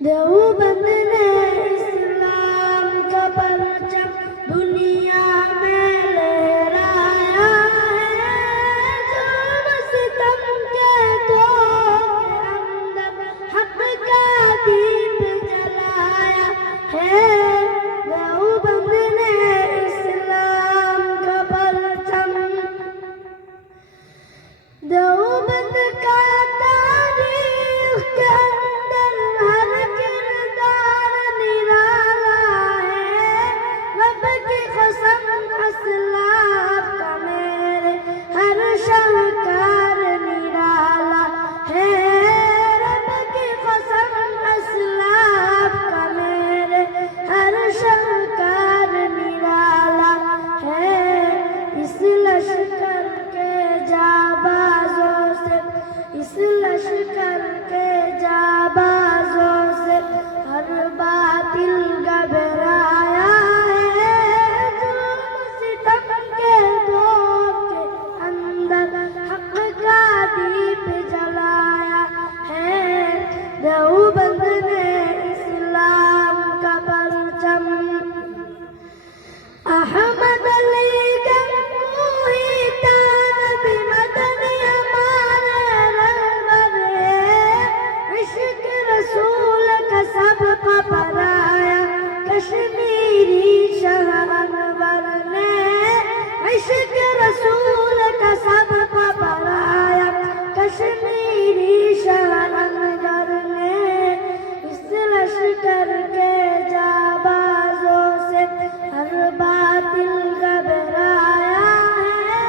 دیوبند نے اسلام کا پرچم دنیا میں لہرایا ہے، ظلم ستم کے دور کے اندر حق کا دیپ جلایا ہے۔ دیوبند نے اسلام کا پرچم، دیوبند کا تاریخ کے اندر ہر کردار نرالا ہے، رب کی قسم اسلاف کا میرے ہر شاہکار نرالا ہے، رب کی قسم اسلاف کا میرے ہر شاہکار نرالا ہے۔ اس لشکر کے جابازوں سے، اس لشکر کے جابازوں سے ہر باطل گھبرایا ہے، ظلم ستم کے دور کے اندر حق کا دیپ جلایا ہے۔ دیوبند نے اسلام کا پرچم، احمد علی گنگوہی طالب مدنی ہمارے رہبر ہے، عشق رسول کا سب کا پرایا کشمیری شاہ انور نے، عشق رسول کا سب کا پرایا کشمیری شاہ انور نے۔ اس لشکر کے جابازوں سے ہر باطل گھبرایا ہے،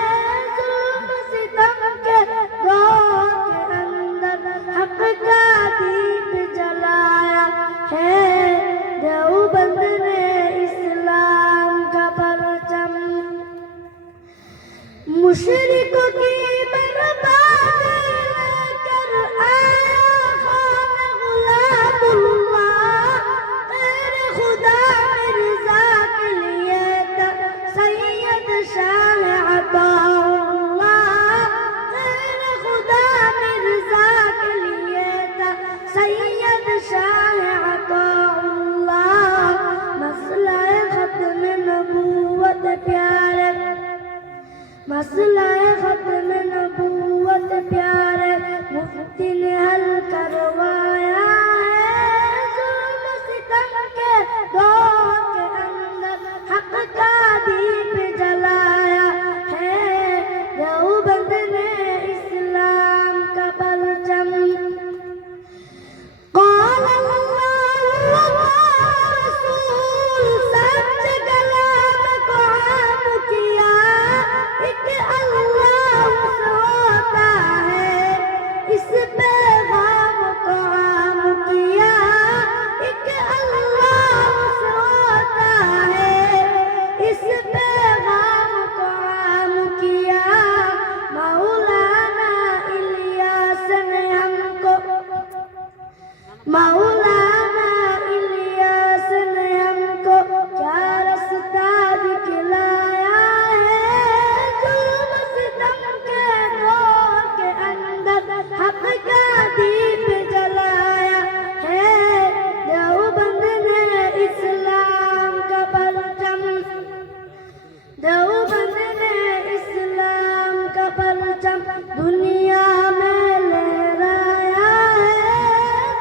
ظلم ستم کے دور کے اندر حق کا دیپ جلایا ہے۔ دیوبند نے اسلام کا پرچم، مشرکوں کی بربادی لے کر آیا خان غلام اللہ، غیر خدا مرزا کے لیے تھا سید شاہ عطا اللہ، غیر خدا مرزا کے لیے تھا سید شاہ عطا اللہ۔ مسئلہ ختم نبوت پیارے، مسئلہ ختم نبوت پیارے مفتی نے حل کروایا ہے، ظلم ستم کے دور کے اندر حق کا دیپ جلایا ہے۔ دیوبند نے اسلام کا پرچم، قال اللہ وقال رسول، سچ کلام کو عام کیا، ایک اللہ سے ہوتا ہے، اس پیغام کو عام کیا، ایک اللہ سے ہوتا ہے، اس پیغام کو عام کیا۔ مولانا الیاس نے ہم کو، مولانا الیاس نے ہم کو کیا رستہ دکھلایا ہے، ظلم ستم کے دور کے اندر حق کا دیپ جلایا ہے۔ دیوبند نے اسلام کا پرچم، دیوبند نے اسلام کا پرچم دنیا میں لہرایا ہے،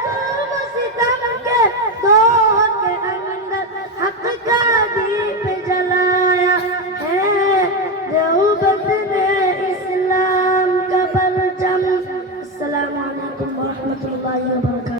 ظلم ستم کے دور کے اندر حق کا دیپ جلایا ہے۔ دیوبند نے اسلام کا پرچم۔ السلام علیکم ورحمۃ اللہ وبرکاتہ۔